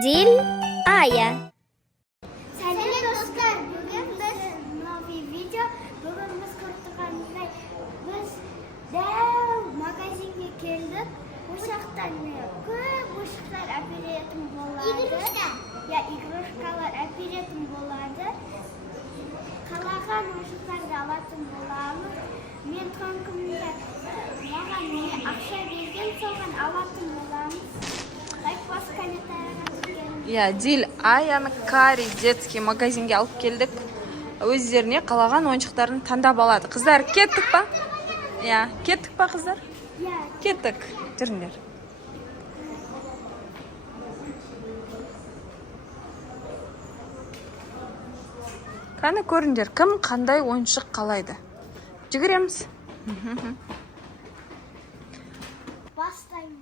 Дил Ая. Сәлем достар, бүгін біз новый видео. Бүгін біз көрдігіміздай біз дәу магазинге келдік. Ошақтан көп ошақтар әперетін болады. Игрушкалар әперетін болады. Қалаған ошақтарды алатын боламыз. Мен тонкымда маған ақша берген, соған алатын боламыз. Лайк-пост комментарийға түскен. Дил Аяны Кари детский магазинге алып келдік. Өздеріне қалаған ойыншықтарын таңдап алады. Қыздар, кеттік па? Кеттік па, қыздар? Кеттік. Жүріңдер. Қаны көріңдер, кім қандай ойыншық қалайды? Жүгіреміз. Бастаймыз.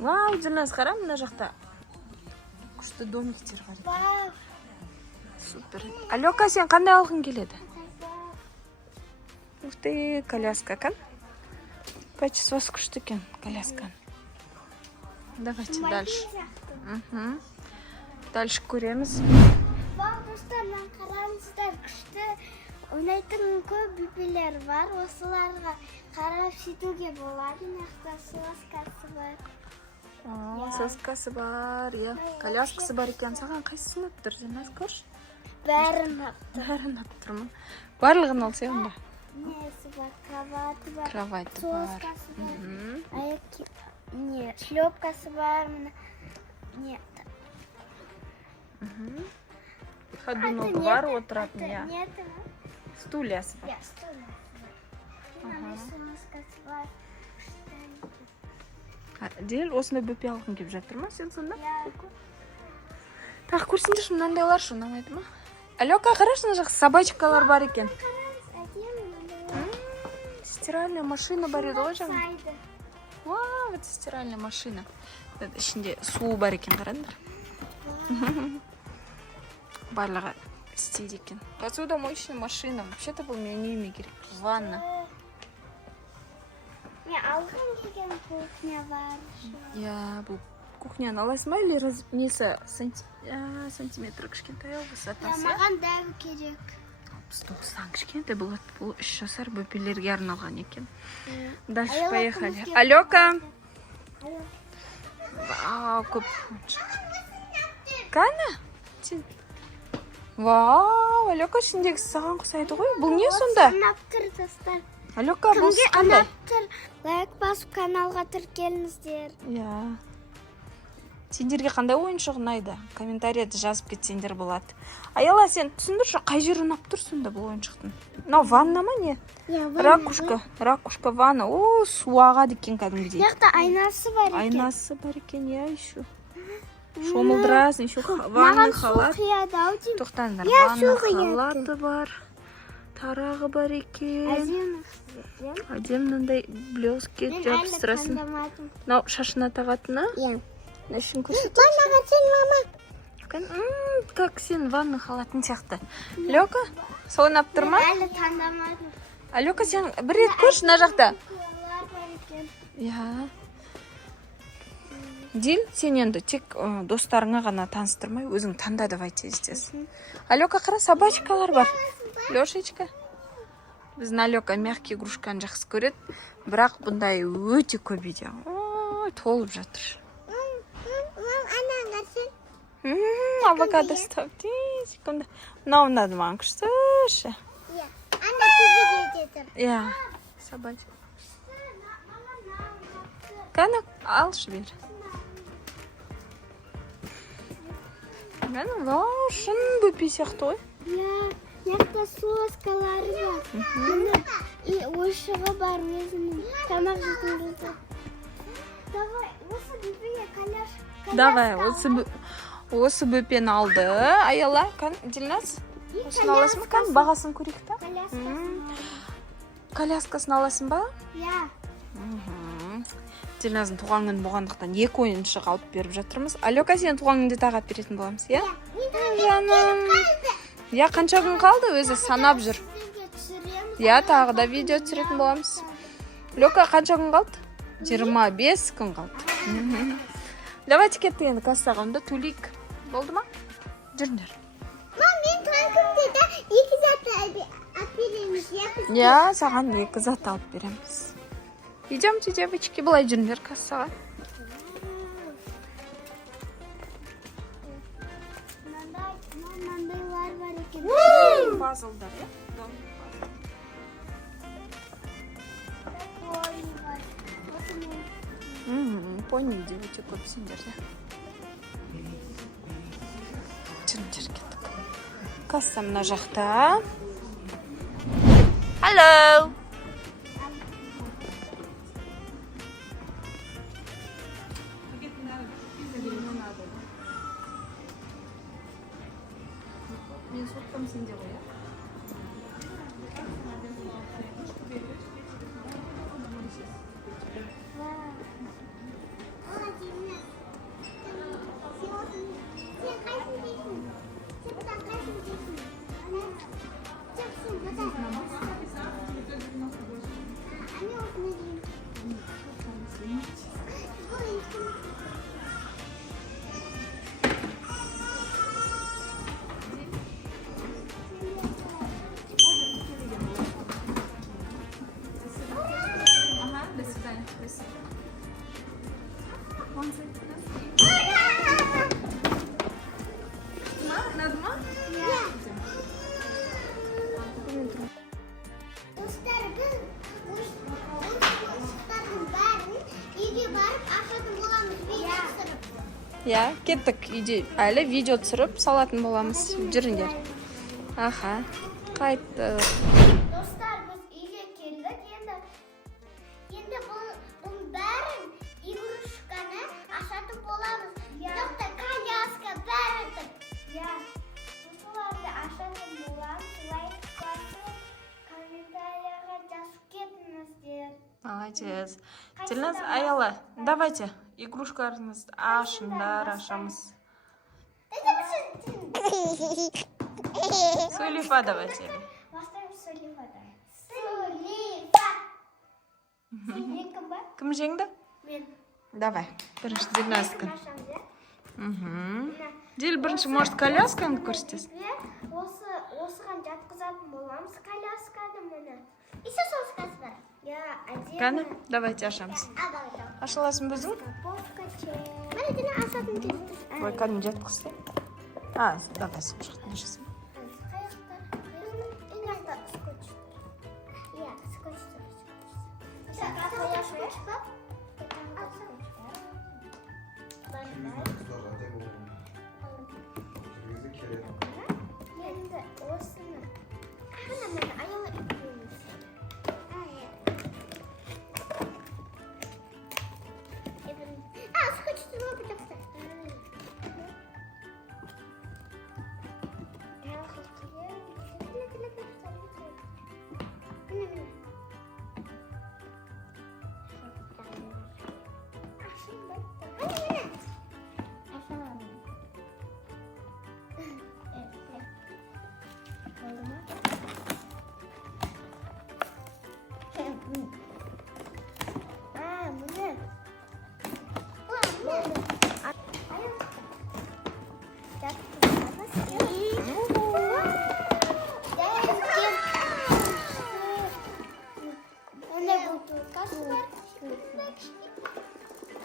Вау, Дилназ, қара мына жақта. Күшті домиктер бар. Бар. Супер. Алёка, сен қандай алғың келеді? Ух ты, коляска, кән? Пәчі свас күшті кен, коляска. Давайте дальше. Дальше көреміз. Бар достар, қараңыздар, күшті ойнайтын көп бөпелер бар. Осыларға қарап сөйтуге болады. Мақта соскасы бар. Соскасы бар, коляскасы бар екен. Саған қайсысын ұнап тұр, Дилназ, көрші? Бәрін апты. Бәрін ұнап тұр ма? Барлығын алса онда? Несі бар, кроваты бар. Кровати бар. Соскасы бар. Шлепкасы бар. Нет. Ходунок бар, отыратын, Нет. Стульясы бар. Соскасы бар. Дел, осындай бөпе алғың келіп жатыр ма, сен сонда? Так, көрсеңдерші, мынандайлар шу ұнамайды ма? Алёка, қарашы, мына жақта собачкалар бар екен. Стиральная машина бар еді ғой жаңа. Вау, это стиральная машина. Ішінде су бар екен, қараңдар. Барлығы істейді екен. Посудомоечная машина. Вообще-то бұл мен неме керек. Ванна. Мен алғым келген кухня бар. Бұл кухняны аласың ба, или несі сантиметр кішкентай высотасы? Маған дәу керек. 90 кішкентай болады. Бұл 3 жасар бөпелерге арналған екен. Дальше поехали. Алёка. Вау, көп. Қана? Вау, Алёка ішіндегі саған құсайды ғой. Бұл не сонда? Сынап тұр достар. Алёка, бұл қандай? Лайк басып каналға тіркеліңіздер. Сендерге қандай ойыншық ұнайды? Комментарияда жазып кетсеңдер болады. Аяла, сен түсіндірші, қай жер ұнап тұр сонда бұл ойыншықтың? Мынау ванна ма не? Ракушка ванна. О, су ағады екен кәдімгідей. Яқта айнасы бар екен. Айнасы бар екен, еще. Шомылдырасын, еще ванна халат. Тоқтаңдар, ванна халаты бар. Тарағы бар екен. Әдемнандай блески жабыстырасын. Мынау шашына тағатына? Нәшін көрсетіп. Как сен ванна халатын сияқты. Алёка, сол ұнап тұр ма? Әлі таңдамадым. Алёка, сен бір рет көрші мына жақта. Дил, сен енді тек достарыңа ғана таныстырмай, өзің таңда давай тез. Алёка, қара, собачкалар бар. Лешечка. Біздің Алёка мягкий игрушканы жақсы көреді, бірақ бұндай өте көп үйде. Ой, толып жатыр. Авокадо стап. Секунда. Мынау ұнады маған күшті. Собачка. Қана, алшы бер. Вау, шын бөпе сияқты ғой. Яқта соскалары бар. И ойшығы бар өзінің. Тамақ жейтін болды. Давай, осы бөпеге коляска. Давай, осы бөпені алды. Аяла, Дилназ, осыны аласың ба? Бағасын көрейік та? Коляскасын аласың ба? Дилназдың туған күні болғандықтан 2 ойыншық алып беріп жатырмыз. Алёка, сен туған күнде тағат беретін боламыз, Жаным. Қанша күн қалды, өзі санап жүр. Түсіреміз, Я тағы да видео түсіретін боламыз. Лёка, қанша күн қалды? 25 күн қалды. Давайте кеттік енді кассаға, онда төлейік. Болды ма? Жүріңдер. Мен таңкімде де 2 зат алып береміз. Я, саған 2 зат алып береміз. Идемте, девочки, былай жүріңдер кассаға. Мынандайлар бар екен. Пазлдар, я? Понял, өте көп сендерде. Жүріңдер кеттік. Касса мына жақта. Hello! Мен соттым сенде ғой, я? Dostlar, biz bu bәрін үйге барып ашатын боламыз. Я, кеттік үйде әлі видео түсіріп салатын боламыз. Жүріңдер. Аха, қайттық. Dostlar, biz үйге келдік. Енді бұл бәрін игрушканы ашатын боламыз. Жоқта коляска бәрін. Осыларды ашатын боламыз. Лайк басып, комментарияға жазып кетіңіздер. Молодец. Дильназ, Аяла, давайте игрушкаларыңызды ашыңдар, ашамыз. Сулифа давайте. Бастаймыз Сулифадан. Сулифа! Сен кім бар? Кім жеңді? Мен. Давай, бірінші Дильназдікі. Ашамыз, иә? Дил, бірінші, может, колясканы көрсетесің? Осыған жатқызатын боламыз колясканы мұны. Еще соскасы бар. Кәні, давайте ашамыз. Ашыласын біздің? Мені дені ашатын кезде. Ой, кәні жатқызды. Давай, сол жақтан ашасын. Иногда скотч. Я скотч. Скотч бар? Енді осыны. Мені аяла үйренеміз. Скотчты много жақсы.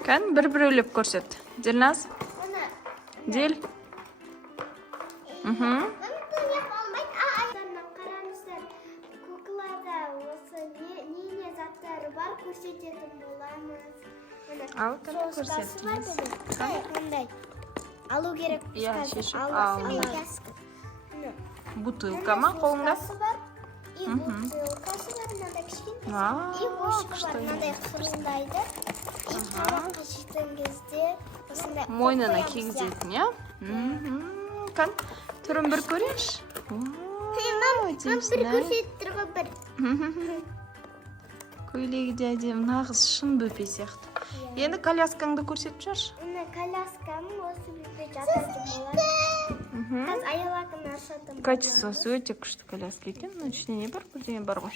Кән, бір-біреулеп көрсет. Дильназ? Дил? Қараңыздар, куклада осы не заттары бар көрсететін боламыз. Ал, кәні көрсетіңіз. Қандай? Алу керек. Иә, шешіп алыңыз. Бутылка ма қолыңда? И бутылкасы бар, мынандай кішкентай. И бошқа бар, мынандай қырындайды. И тамаққа жейтін кезде осындай Мойнына кигізетін, я? Кән, түрін бір көреш? Мам, бір көрсетіп тұрғы бір. Көйлегі де әдем, нағыз шын бөпе сияқты. Енді коляскаңды көрсетіп жүрші? Коляскамын осы бөпе жататын болады. Қазір аялакын ашатын. Качествосы өте күшті коляска екен. Мына ішіне не бар? Бірдеңе бар ғой.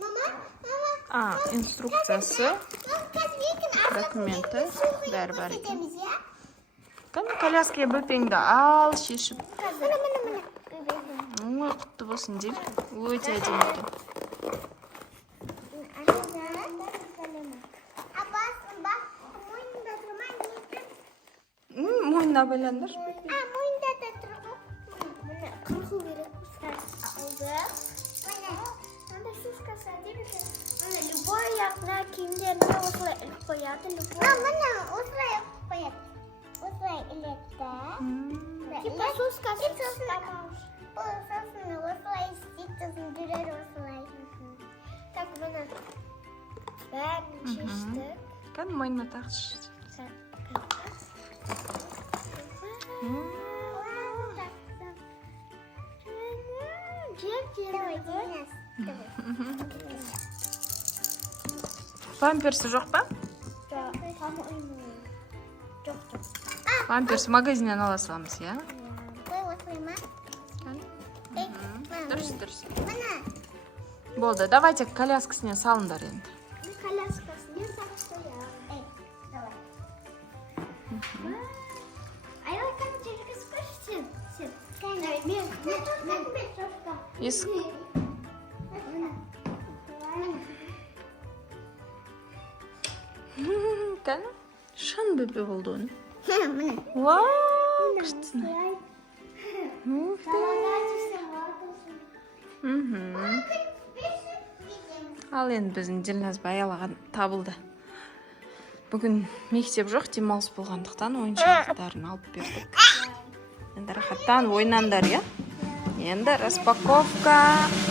Мама. Инструкциясы, документы, бәрі бар екен. Кәне коляскаға бөпеңді ал, шешіп. Ой, құтты болсын деп. Өте әдемі екен. Мойнына байландар. Мойнында да тұрғы. Міне қырқу керек. Алды. Міне шушкасы әдемі екен. Міне любой яғына киімдеріне осылай іліп қояды. Міне осылай іліп қояды. Осылай ілетті. Типа шушкасы ұстамауыш. Бұл сосын осылай істейді, жүрер осылай. Так, міне бәрін шештік. Кәне мойнына тағыш. Памперсі жоқ па? Жоқ. Памперс магазиннен ала саламыз, иә? Қой осылай ма? Дұрыс. Болды, давайте коляскасіне салындар енді. Коляскасына салып қоямын. Давай. Аяла қаны жүргіз қойшы сен. Мен шошқа. Есік. Кәне? Шын бөпе болды оны. Міне. Вау, күштісіне. Ал енді біздің Дилназ Аялаға табылды. Бүгін мектеп жоқ, демалыс болғандықтан ойыншықтарын алып бердік. Енді рахаттан ойнандар, я? Енді распаковка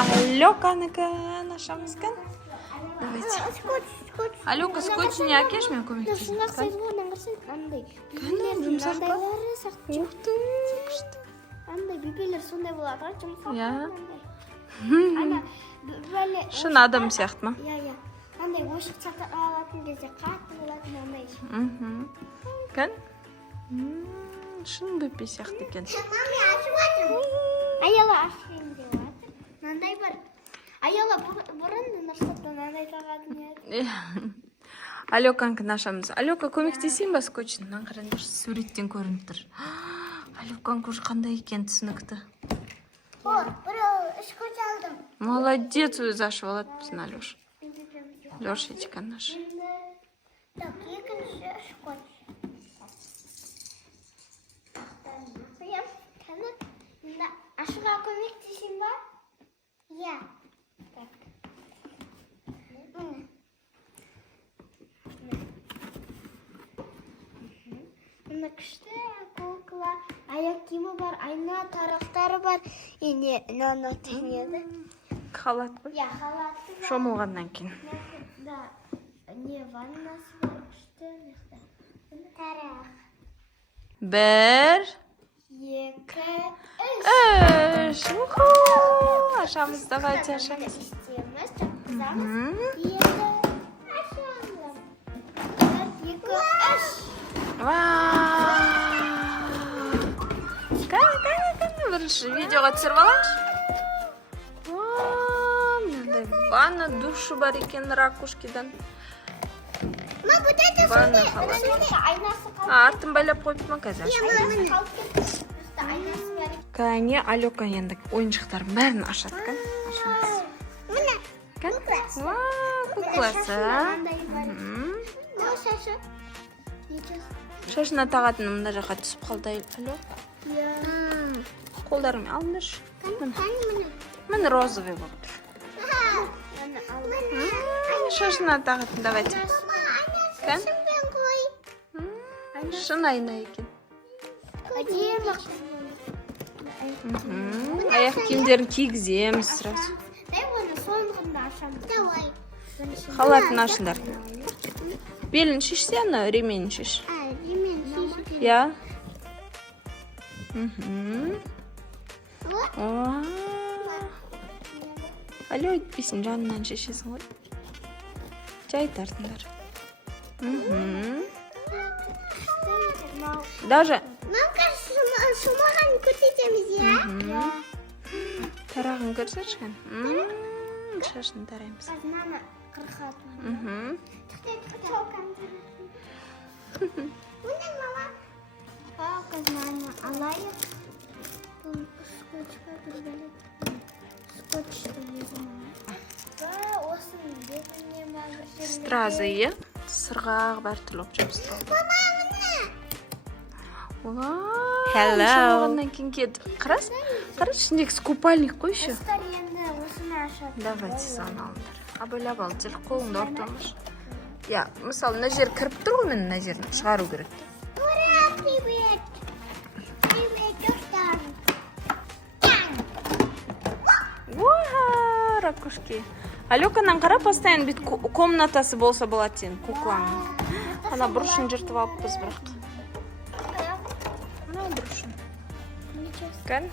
Алеканыкін ашамыз кән. Давайте. Алека, скотч не әкеш, мен көмектесін. Кәне, жұмсақ па? Уқты, күшті. Андай бебелер сондай болады, жұмсақ. Я. Ана, бәлі... Шын адам сияқты ма? Я. Андай ойшық сатып алатын кезде қатты болатын андай. Кән? Шын бөпе сияқты екен. Маме, ашып атыр. Аяла ашып деп атыр. Мынандай бар. Аяла бұрын нұрсаттан андай тағатын еді. Алеканкін ашамыз. Алека, көмектесейін ба скотчын? Мынан қараңдар, суреттен көрініп тұр. Алеканка уже қандай екен түсінікті. Бір скотч алдым. Молодец, өзі ашып алады біздің Алеш. Лешечка наш. Так, екінші скотч. Ашуға көмектесейін ба? Я. Так. Мына күшті акулкала, аяқ киімі бар, айна тарақтары бар. Ене, мынаны теңеді. Халат қой. Я, халатты бар. Шомылғаннан кейін. Да, не ваннасы бар, күшті. Тарақ. Бір, Екі, үш. Уху! Ашамыз, давайте ашамыз. Істейміз, жаққызамыз. Енді ашамыз. Екі, үш. Вау! Кәне, бірінші видеоға түсіріп алаңыз. Мынандай ванна, душы бар екен ракушкидан. Ма, вот это Ванна сондай, халат. айнасы қалып. Артын байлап қойып ма қазір? Айнасы қалып кетті. Айнасы бар. Кәне, Алека енді ойыншықтардың бәрін ашады кән. Ашамыз. Міне, Кән? кукласы. Вау, кукласы. Мына шашы. Шашына тағатын мында жаққа түсіп қалды Алек. Қолдарымен алыңдаршы. Міне розовый болып тұр. Шашына тағатын, давайте. Кән? Шын айна екен. Аяқ киімдерін кигіземіз сразу. Дай оны соңғында ашамыз. Давай. Халатын ашыңдар. Белін шешсе, ана ременін шеш. Ремен шешіп. Я. Алло, өйтпейсің, жанынан шешесің ғой. Жай тартыңдар. Даже... Мамка, шумаған көрсетеміз, иә? Тарағын көрсетші. Шашын тараймыз. Қазынаны қырқатын. Міне, мама. Қазынаны алайық. Бұл скотчқа кіргелік. Скотчты езім. Осының бетіне мәзір. Стразы, е? Сырғақ бәр түрлі оп жабыстырылды. Мама, міне. Hello. Шалғаннан кейін кеді. Қарас? Қарас, ішіндегі купальник қой еще. Достар енді осыны ашады. Давайте соны алыңдар. Абайлап ал, жел қолыңды ортамыш. Я, мысалы, мына жер кіріп тұр ғой, мен мына жерін шығару керек. Ура, привет. Привет, достар. Уа, ракушки. Алеканан қара, постоянно бит комнатасы болса болады сен, куклаңның. Ана бұрышын жыртып алыппыз бірақ. Мына бұрышын. Кән?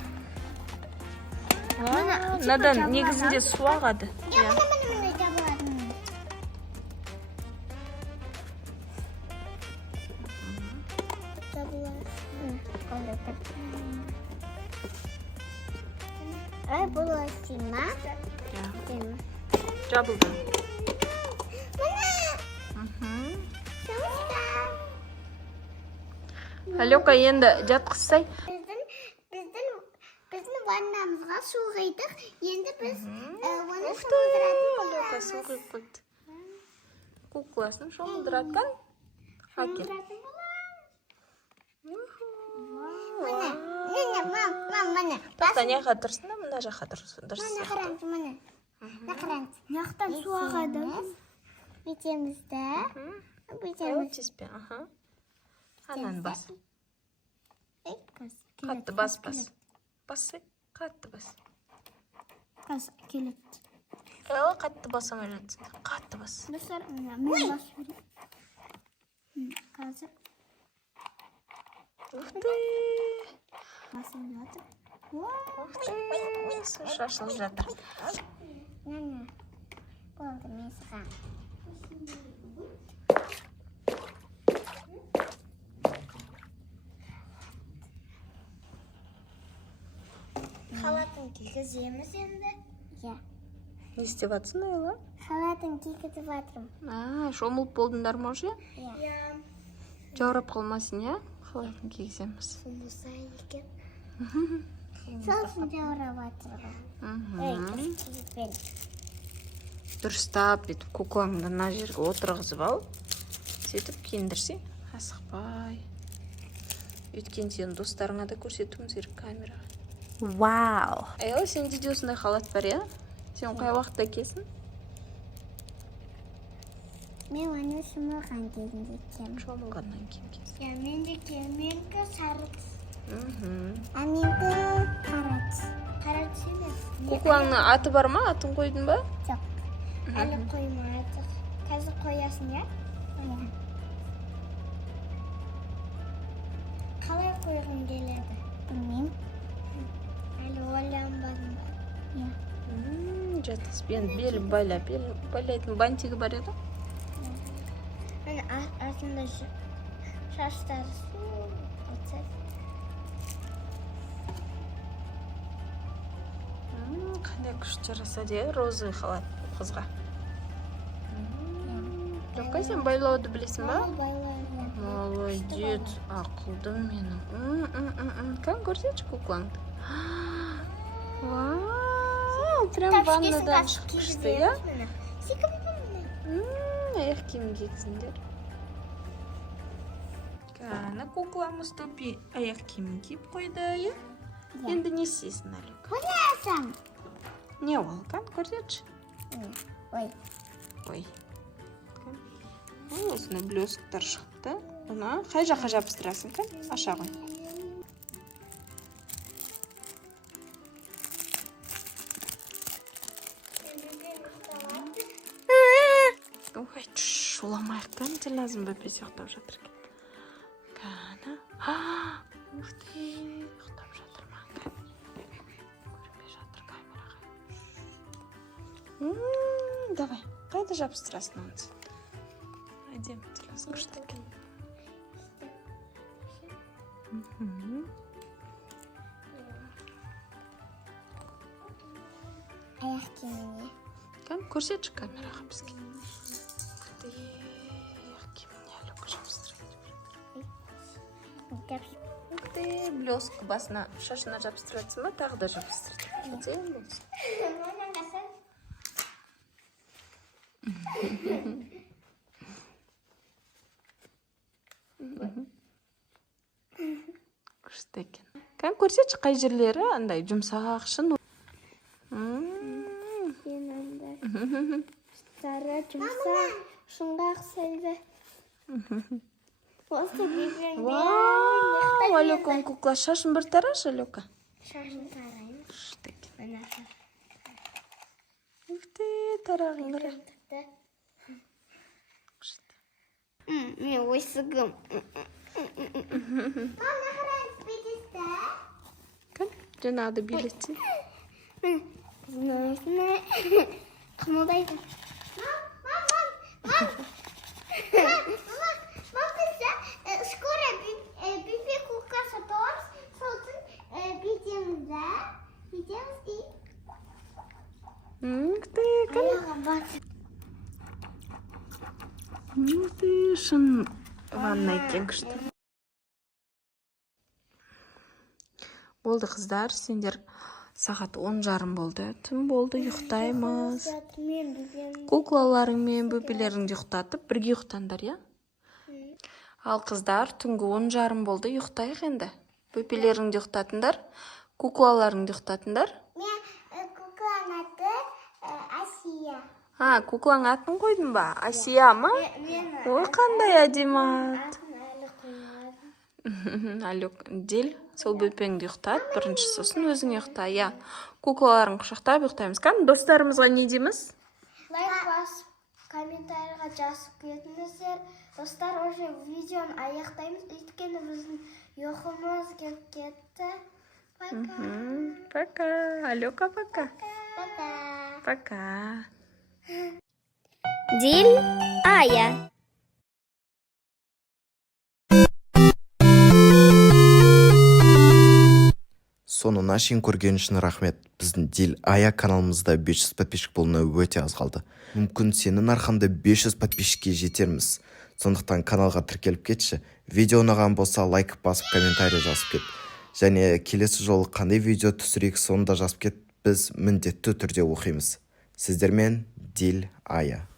Надан негізінде су ағады. Я міне жабылады. Жабылады. Бұл осыма. Жабылды. Алека енді жатқызсай. Біздің ваннамызға су құйдық. Енді біз оны Алека су құйып қойды. Кукласын шомылдыратқан. Хакер. Міне. Тоқта не қатырсың да, мұнда жа қатырсың. Міне қараңыз, міне. Яқтан су ағады. Бетемізді. Теспе, Анан бас. Қатты бас. Басы, қатты бас. Қазір келеді. Қатты басамай жатсың. Қатты бас. Достар, мен бас берем. Қазір. Ухты! Басым жатыр. Ухты! Су шашылып жатыр. Болды, мен сыған. Халатын кигіземіз енді. Иә. Не істеп жатсың, Айла? Халатын кигізіп жатырмын. Шомылып болдыңдар ма уже? Иә. Жаурап қалмасын, иә? Халатын кигіземіз. Болса екен. Сосын жаурап жатырмын. Кигізбен. Дұрыстап, бүйтіп куклаңды мына жерге отырғызып ал. Сөйтіп киіндірсей, асықпай. Өйткен сен достарыңа да көрсетуіміз керек камераға. Вау! Айла, сенде де осындай халат бар, иә? Сен қай уақытта киесің? Мен оны шомылған кезінде киемін. Шомылғаннан кейін киесің. Иә, мен де киемін. Менікі сары түс. Мхм. Менікі қара түс. Қара түс емес. Куклаңның аты бар ма? Атын қойдың ба? Жоқ. Әлі қоймадық. Қазір қоясың, иә? Иә. Қалай қойғың келеді? Білмеймін. Әлі ойланбадым ба? Иә. Жатқызып, енді белін байлайтын бантигі бар еді? Мен артында шаштары су өтсек. Қандай күш жарасады, е, розы халат қызға. Жоққа сен байлауды білесің ба? Байлаймын. Молодец, ақылдым менің. Кән көрсетші куклаңды. Вау, прям ваннадан шыққышты, иә? Аяқ киім кигізіңдер. Кәні кукламыз топи аяқ киімін киіп қойды, иә? Енді не істейсің, Алек? Ойласам. Не ол, кән көрсетші? Ой. Осыны блесктар шықты. Бұны қай жаққа жабыстырасың, кән? Аша қой. Ой, шуламайық, кән? Те лазым бөпес ұйықтап жатыр екен. Кәні? Ух ты, ұйықтап жатыр ма, кән? Көрінбей жатыр камераға. Давай, қайда жабыстырасың онсы? Әдем, тілесі күшті екен. аяқ киіміне. Кәм, көрсетші камераға бізге. Аяқ киіміне Алёка жабыстырады. Блеск басына, шашына жабыстырады ма, тағы да жабыстырады. Күшті екен. Кәм, көрсетші қай жерлері андай жұмсақ шын. Сары жұмсақ, шыңғақ сәлді. Осы бейбеңде. Вау, Алёканың кукла шашын бір тараш, Алёка. Шашын тарайын. Күшті екен. Үфте, тарағын қара. Мен ойсығым. Мама, қарай, бейдесті. Кәм, жаңағыда билетсе. Знаешь, қымылдайды. Скоро бибе кукла сатамыз, сосын бейдемізді. Бейдеміз и... Үфте, кәм. Аяға басып. Үфте, шын ванна екен күшті. Болды қыздар, сендер сағат 10:30 болды. Түн болды, ұйықтаймыз. Куклаларың мен бөпелеріңді ұйықтатып, бірге ұйықтаңдар, я? Ал қыздар, түнгі 10:30 болды, ұйықтайық енді. Бөпелеріңді ұйықтатыңдар, куклаларыңды ұйықтатыңдар. Мен куклаң аты Асия. Куклаң атын қойдың ба? Асия ма? Ой, қандай әдемі ат. Алёк, Дил, сол бөпеңді ұйықтат, бірінші сосын өзің ұйықта. Я, куклаларын құшақтап ұйықтаймыз. Кәм, достарымызға не дейміз? Лайк басып, комментарийға жазып кетіңіздер. Достар, уже видеоны аяқтаймыз. Өйткені біздің ұйқымыз келіп кетті. Пока. Пока. Алёка, пока. Пока. Пока. Дил, Ая. Соңына шейін көрген үшін рахмет. Біздің Дил Ая каналымызда 500 подписчик болуына өте аз қалды. Мүмкін сенің арқаңда 500 подписчикке жетерміз. Сондықтан каналға тіркеліп кетші. Видео ұнаған болса лайк басып, комментарий жазып кет. Және келесі жолы қандай видео түсірейік, соны да жазып кет. Біз міндетті түрде оқимыз. Сіздермен Дил Ая.